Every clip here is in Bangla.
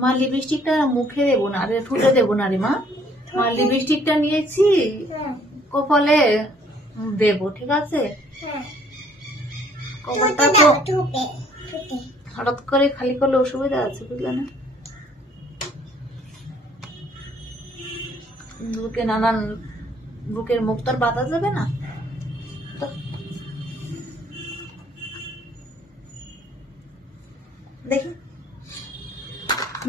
মা লিপস্টিকটা মুখে দেবো না রে ঠুটে দেবো না রে মা। মা লিপস্টিকটা নিয়েছি হ্যাঁ। কপালে দেবো ঠিক আছে? হ্যাঁ। কপালটা তো হঠাৎ করে খালি করলে অসুবিধা আছে বুঝলে না? বুকে নানান বুকের মুখ তো আর বাতা যাবে না?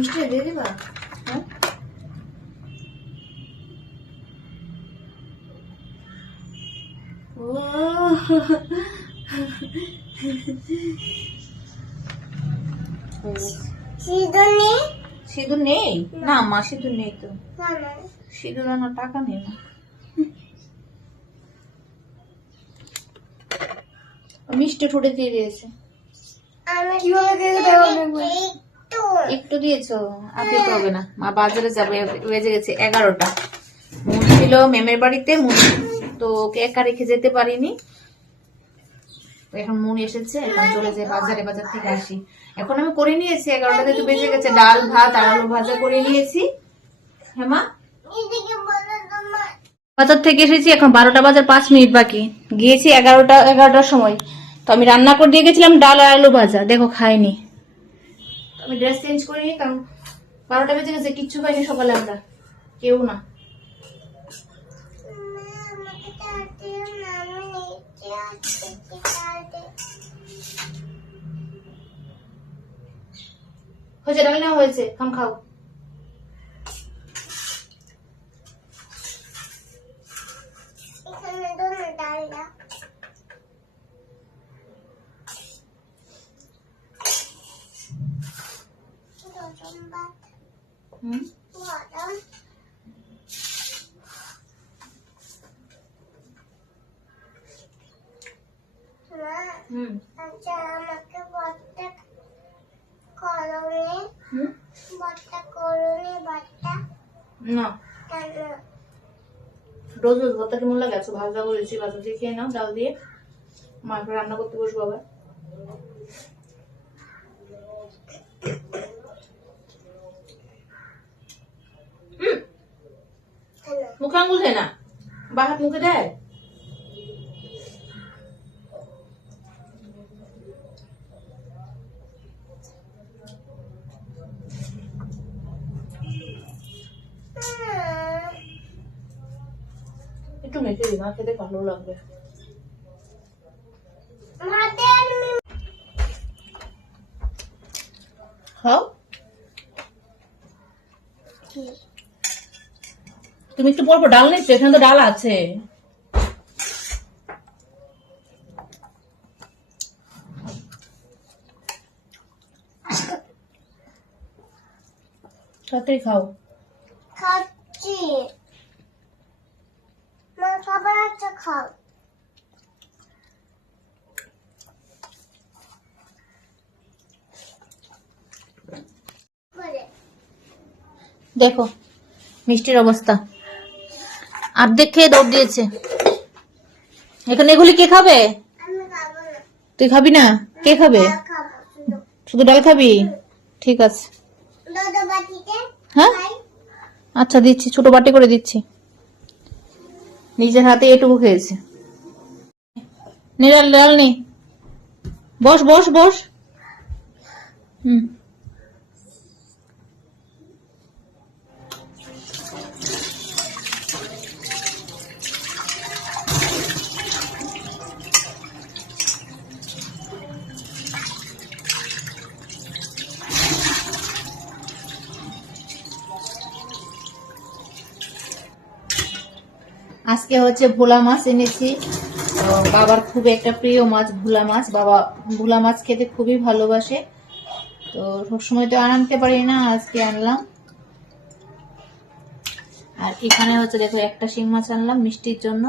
মিষ্টি দিয়ে দিবা হ্যাঁ ও সিদনি সিঁদুর নেই না মা সিঁদুর নেই তো সিঁদুর আনার টাকা নেই না মিষ্টি ঠুটে দিয়ে দিয়েছে। কীভাবে দেবো একটু দিয়েছ? আর দিতে হবে না। মা, বাজারে যাবে। বেজে গেছে এগারোটা। মুন ছিল মেমের বাড়িতে মুন তো ওকে একা রেখে যেতে পারিনি। তো এখন মুন এসেছে, এখন চলে যায় বাজারে, বাজার থেকে আসি। এখন আমি করে নিয়েছি, এগারোটা থেকে বেজে গেছে। ডাল, ভাত, আর আলু ভাজা করে নিয়েছি। হ্যাঁ মা? বাজার থেকে এসেছি, এখন বারোটা বাজার পাঁচ মিনিট বাকি। গিয়েছি এগারোটা, এগারোটার সময়। তো আমি রান্না করে দিয়ে গেছিলাম ডাল আর আলু ভাজা। দেখো, খাইনি। আমি ড্রেস চেঞ্জ করিনি কারণ বারোটা বেজে গেছে, কিচ্ছু পাইনি সকালে আমরা। কেউ না। হয়েছে না ডাল নেওয়া হয়েছে, খাম খাও এখানে দো না ডালটা গরম ভাত হুম গরম মা হুম আচ্ছা আমাকে বটটা করনে হুম বটটা করনে বটটা না রোজ রোজ ভাতটা কেমন লাগে? আছো ভাজা করেছি ভাজা দিয়ে খেয়ে নাও ডাল দিয়ে। মা রান্না করতে বসবো আবার। মুখে আঙুল দেয় না। বা হাত মুখে দেয় একটু মেখে দিই মা খেতে ভালো লাগবে। খাও। তুমি একটু পরপর ডাল নিচ্ছ এখানে তো ডাল আছে। তাড়াতাড়ি খাও। খাচ্ছি। মা খাবার আছে খাও। দেখো মিষ্টির অবস্থা। অর্ধেক খেয়ে দৌড় দিয়েছে। এখানে এগুলি কে খাবে? তুই খাবি না? কে খাবে? শুধু। শুধু ডাল খাবি? ঠিক আছে। হ্যাঁ? আচ্ছা দিচ্ছি ছোট বাটি করে দিচ্ছি। নিজের হাতে এটুকু খেয়েছে। নিরাল ডাল নি। বস বস বস। হুম। আজকে হচ্ছে ভোলা মাছ এনেছি। বাবার খুব একটা প্রিয় মাছ, ভোলা মাছ। বাবা ভোলা মাছ খেতে খুবই ভালোবাসে। তো সবসময় তো আনতে পারি না, আজকে আনলাম। আর এখানে হচ্ছে দেখো একটা শিং মাছ আনলাম মিষ্টির জন্য।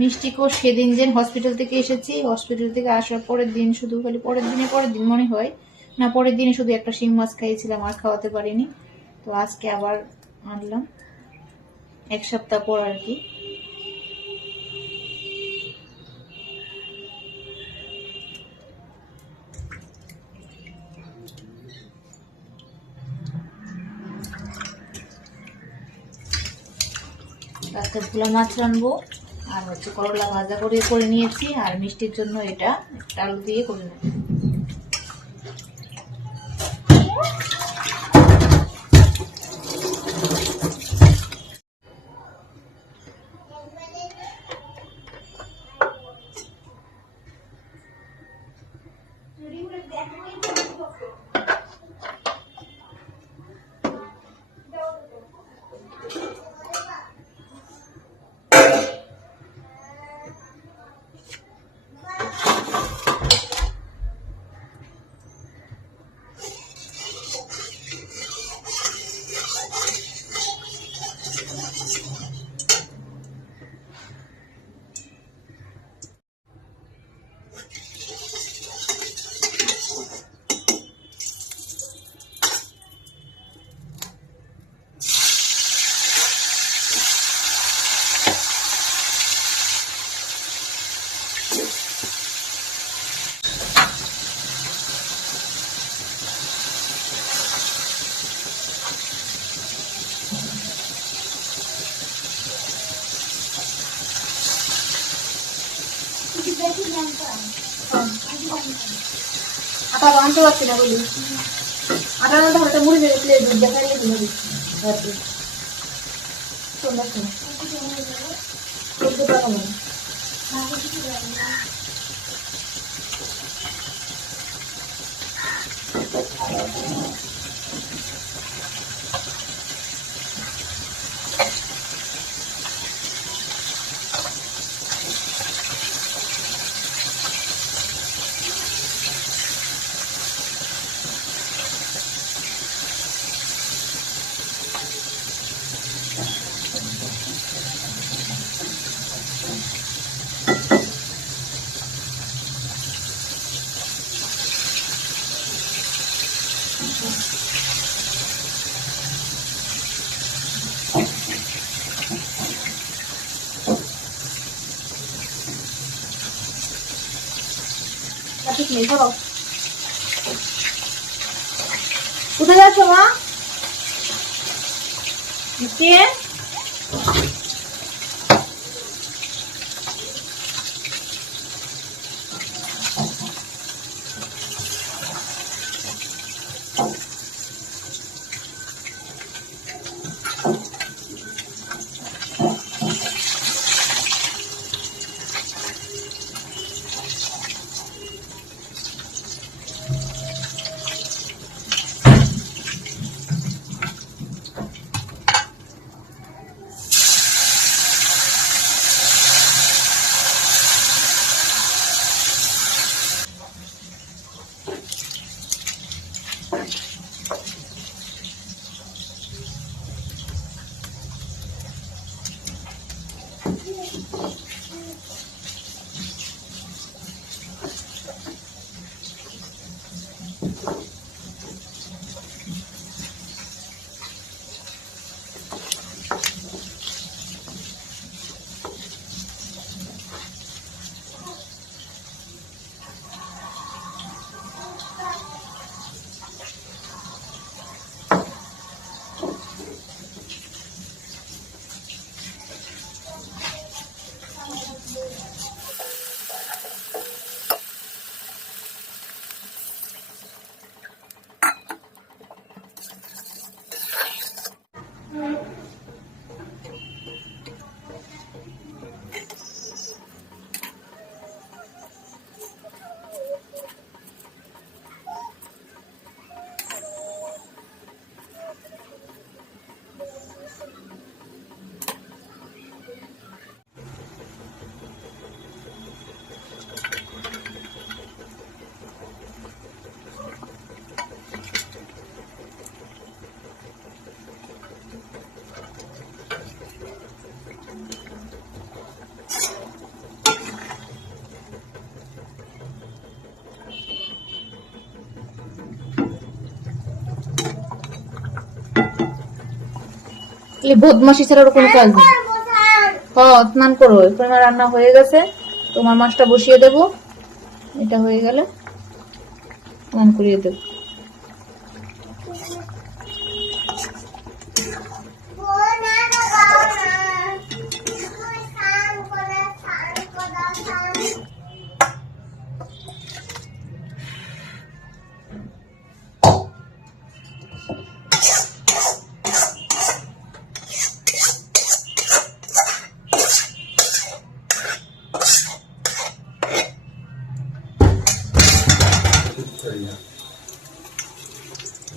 মিষ্টিকেও সেদিন যে হসপিটাল থেকে এসেছি হসপিটাল থেকে আসার পরের দিন শুধু খালি পরের দিনে, পরের দিন মনে হয়। না, পরের দিনে শুধু একটা শিং মাছ খাইয়েছিলাম, আর খাওয়াতে পারিনি। তো আজকে আবার আনলাম। এক সপ্তাহ পর আর কি। আজকে ভোলা মাছ রানবো। আর হচ্ছে করলা ভাজা করে করে নিয়েছি, আর মিষ্টির জন্য এটা ডাল দিয়ে করে নেব। আনতে পারছি না বলি আটা আনতে হঠাৎ মুড়ি দিয়ে প্লেট দুধ দেখাই দিয়ে মুড়ি রাত্রে সন্ধ্যার সময় চোদ্দ টাকা মনে ঠিক নেই ধরো কোথায় যাচ্ছ মা এই বদমাসি ছাড়া ওর কোনো কাজ নেই। হ স্নান করো এখন আমার রান্না হয়ে গেছে। তোমার মাছটা বসিয়ে দেবো। এটা হয়ে গেলে স্নান করিয়ে দেব।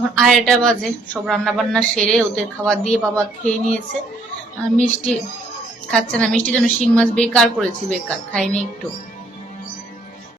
এখন আড়াইটা বাজে। সব রান্না বান্না সেরে ওদের খাবার দিয়ে বাবা খেয়ে নিয়েছে। আর মিষ্টি খাচ্ছে না। মিষ্টির জন্য শিং মাছ বেকার করেছি, বেকার। খাইনি একটু।